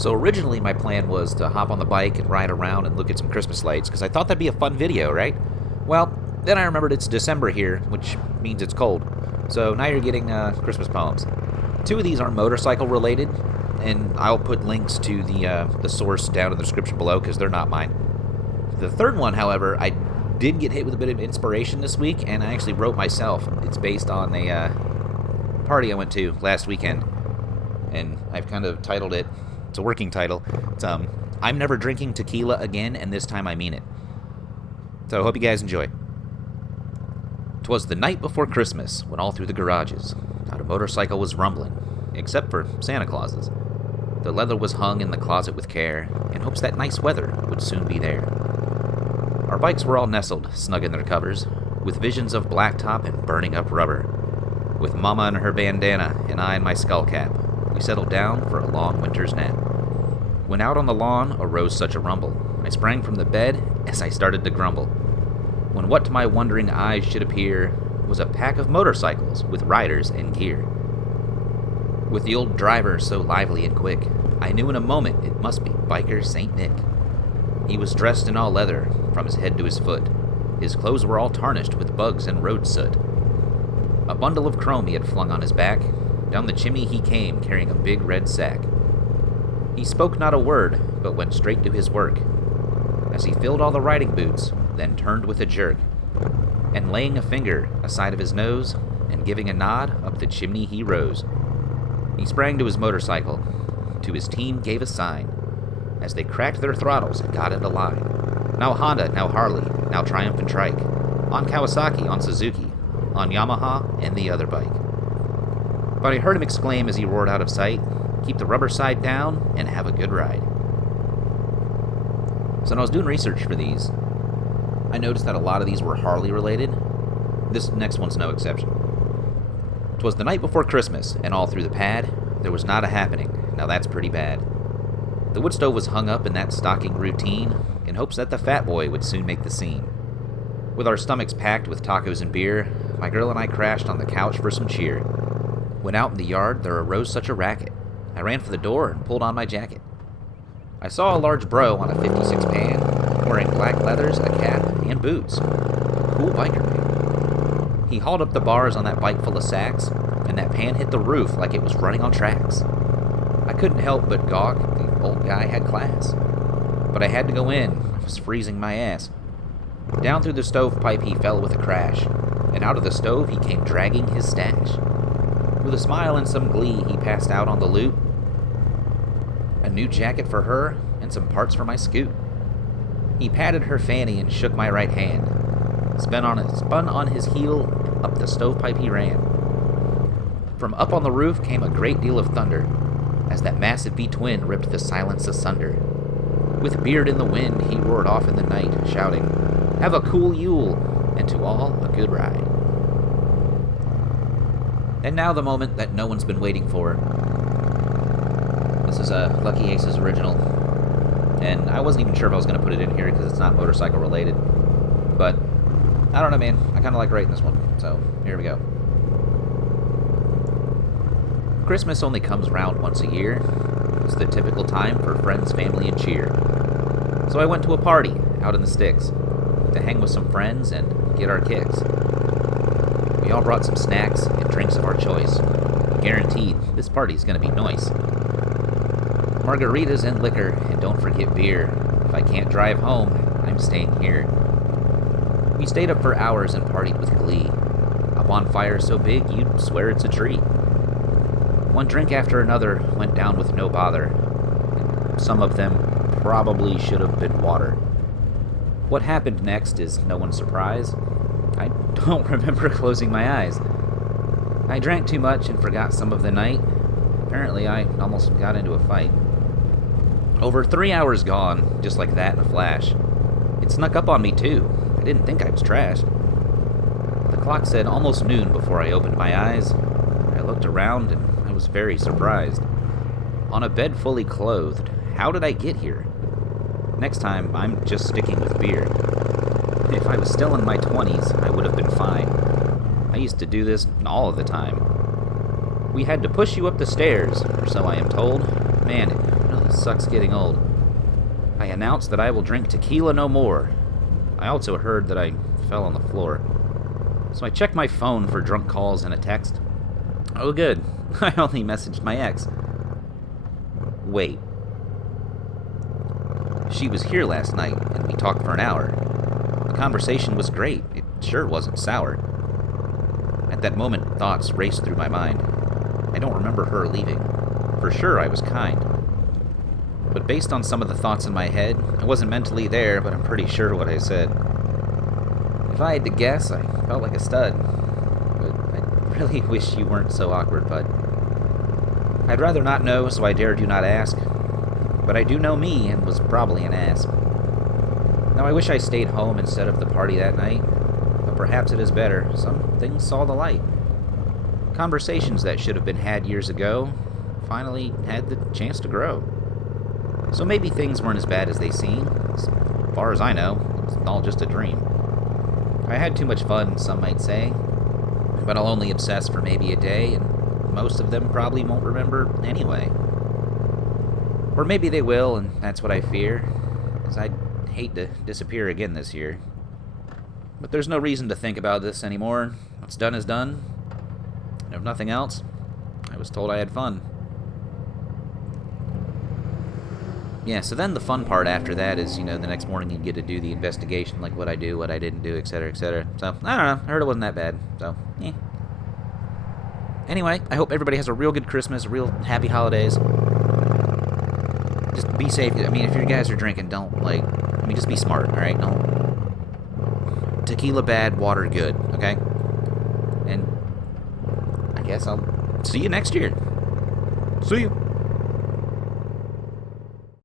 So originally my plan was to hop on the bike and ride around and look at some Christmas lights, because I thought that'd be a fun video, right? Well, then I remembered it's December here, which means it's cold. So now you're getting Christmas poems. Two of these are motorcycle related, and I'll put links to the source down in the description below because they're not mine. The third one, however, I did get hit with a bit of inspiration this week, and I actually wrote myself. It's based on a party I went to last weekend, and I've kind of titled it, it's a working title, it's I'm never drinking tequila again, and this time I mean it. So I hope you guys enjoy. 'Twas the night before Christmas, when all through the garages not a motorcycle was rumbling, except for Santa Claus's. The leather was hung in the closet with care, in hopes that nice weather would soon be there. Our bikes were all nestled, snug in their covers, with visions of blacktop and burning up rubber. With Mama in her bandana, and I in my skull cap, we settled down for a long winter's nap. When out on the lawn arose such a rumble, I sprang from the bed as I started to grumble, when what to my wondering eyes should appear was a pack of motorcycles with riders and gear. With the old driver so lively and quick, I knew in a moment it must be Biker St. Nick. He was dressed in all leather, from his head to his foot. His clothes were all tarnished with bugs and road soot. A bundle of chrome he had flung on his back. Down the chimney he came, carrying a big red sack. He spoke not a word, but went straight to his work, as he filled all the riding boots, then turned with a jerk, and laying a finger aside of his nose, and giving a nod, up the chimney he rose. He sprang to his motorcycle, to his team gave a sign, as they cracked their throttles and got into line. Now Honda, now Harley, now Triumph and Trike, on Kawasaki, on Suzuki, on Yamaha, and the other bike. But I heard him exclaim as he roared out of sight, "Keep the rubber side down and have a good ride." So when I was doing research for these, I noticed that a lot of these were Harley related. This next one's no exception. 'Twas the night before Christmas, and all through the pad, there was not a happening. Now that's pretty bad. The wood stove was hung up in that stocking routine, in hopes that the fat boy would soon make the scene. With our stomachs packed with tacos and beer, my girl and I crashed on the couch for some cheer. When out in the yard there arose such a racket, I ran for the door and pulled on my jacket. I saw a large bro on a 56 pan, wearing black leathers, a cap, and boots. A cool biker man. He hauled up the bars on that bike full of sacks, and that pan hit the roof like it was running on tracks. I couldn't help but gawk. The old guy had class. But I had to go in. I was freezing my ass. Down through the stovepipe he fell with a crash, and out of the stove he came dragging his stash. With a smile and some glee he passed out on the loot, a new jacket for her and some parts for my scoot. He patted her fanny and shook my right hand. Spun on his heel, up the stovepipe he ran. From up on the roof came a great deal of thunder, as that massive V-twin ripped the silence asunder. With beard in the wind, he roared off in the night, shouting, "Have a cool Yule, and to all a good ride." And now the moment that no one's been waiting for. This is a Lucky Aces original, and I wasn't even sure if I was going to put it in here because it's not motorcycle related, but I don't know, man. I kind of like writing this one, so here we go. Christmas only comes round once a year. It's the typical time for friends, family, and cheer. So I went to a party out in the sticks to hang with some friends and get our kicks. We all brought some snacks and drinks of our choice. Guaranteed, this party's gonna be nice. Margaritas and liquor, and don't forget beer. If I can't drive home, I'm staying here. We stayed up for hours and partied with glee. A bonfire so big you'd swear it's a tree. One drink after another went down with no bother. Some of them probably should have been water. What happened next is no one's surprise. I don't remember closing my eyes. I drank too much and forgot some of the night. Apparently, I almost got into a fight. Over 3 hours gone, just like that in a flash. It snuck up on me, too. I didn't think I was trashed. The clock said almost noon before I opened my eyes. I looked around and I was very surprised. On a bed fully clothed, how did I get here? Next time, I'm just sticking with beer. If I was still in my 20s, I would have been fine. I used to do this all of the time. We had to push you up the stairs, or so I am told. Man, it really Sucks getting old. I announce that I will drink tequila no more. I also heard that I fell on the floor. So I checked my phone for drunk calls and a text. Oh, good. I only messaged my ex. Wait. She was here last night, and we talked for an hour. The conversation was great. It sure wasn't sour. At that moment, thoughts raced through my mind. I don't remember her leaving. For sure, I was kind. But based on some of the thoughts in my head, I wasn't mentally there, but I'm pretty sure what I said. If I had to guess, I felt like a stud. But I really wish you weren't so awkward, bud. I'd rather not know, so I dared you not ask. But I do know me, and was probably an ass. Now I wish I stayed home instead of the party that night, but perhaps it is better. Some things saw the light. Conversations that should have been had years ago finally had the chance to grow. So maybe things weren't as bad as they seem. As far as I know, it's all just a dream. I had too much fun, some might say, but I'll only obsess for maybe a day, and most of them probably won't remember anyway. Or maybe they will, and that's what I fear, because I'd hate to disappear again this year. But there's no reason to think about this anymore. What's done is done. And if nothing else, I was told I had fun. Yeah, so then the fun part after that is, the next morning you get to do the investigation, like what I do, what I didn't do, etc., etc. So, I don't know. I heard it wasn't that bad. So, eh. Anyway, I hope everybody has a real good Christmas, real happy holidays. Just be safe. I mean, if you guys are drinking, just be smart, alright? Don't. Tequila bad, water good, okay? And I guess I'll see you next year. See you.